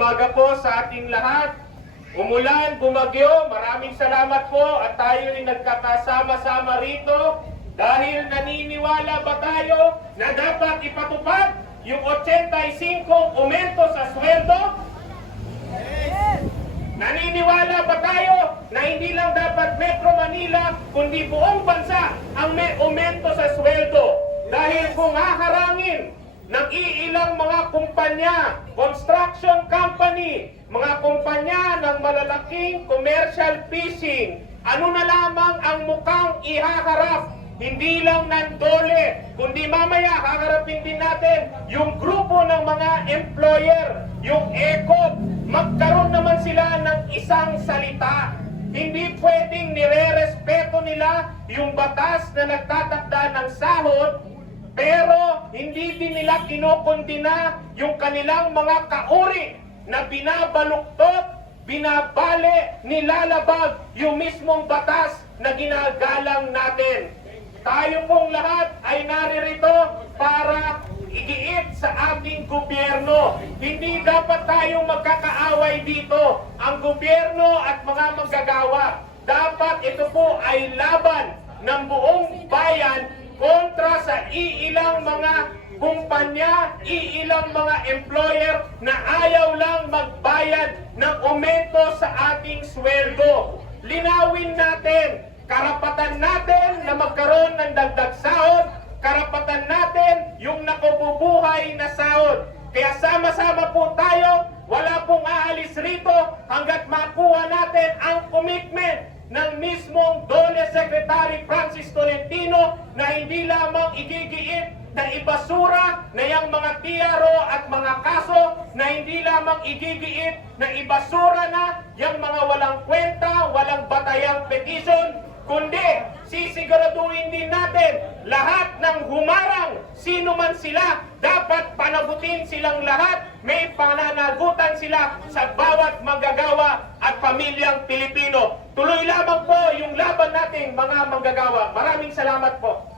umaga po sa ating lahat. Umulan, bumagyo, maraming salamat po at tayo ay nagkakasama-sama rito dahil naniniwala ba tayo na dapat ipatupad yung 85 aumento sa sweldo? Naniniwala ba tayo na hindi lang dapat Metro Manila kundi buong bansa ang may aumento sa sweldo? Dahil kung haharangin ng iilang mga kumpanya, construction company, mga kumpanya ng malalaking commercial fishing, ano na lamang ang mukhang ihaharap? Hindi lang ng DOLE, kundi mamaya haharapin din natin yung grupo ng mga employer, yung ECOP. Magkaroon naman sila ng isang salita. Hindi pwedeng nire-respeto nila yung batas na nagtatakda ng sahod, pero hindi din nila kinokondina yung kanilang mga kauri na binabaluktot, binabali, nilalabag yung mismong batas na ginagalang natin. Tayo pong lahat ay naririto para igiit sa ating gobyerno. Hindi dapat tayong magkakaaway dito. Ang gobyerno at mga manggagawa, dapat ito po ay laban ng buong bayan kontra sa iilang mga kumpanya, iilang mga employer na ayaw lang magbayad ng aumento sa ating sweldo. Linawin natin, karapatan natin na magkaroon ng dagdag sahod, karapatan natin yung nakububuhay na sahod. Kaya sama-sama po tayo, wala pong aalis rito hanggat makuha natin ang commitment ng mismong DOLE Secretary Francis Tolentino na hindi lamang igigiit na ibasura na yung mga TRO at mga kaso, na hindi lamang igigiit na ibasura na yung mga walang kwenta, walang batayang petition, kundi sisiguraduhin din natin lahat ng humarang, sino man sila, dapat panagutin silang lahat, may pananagutan sila sa bawat manggagawa at pamilyang Pilipino. Tuloy lamang po yung laban natin mga manggagawa. Maraming salamat po.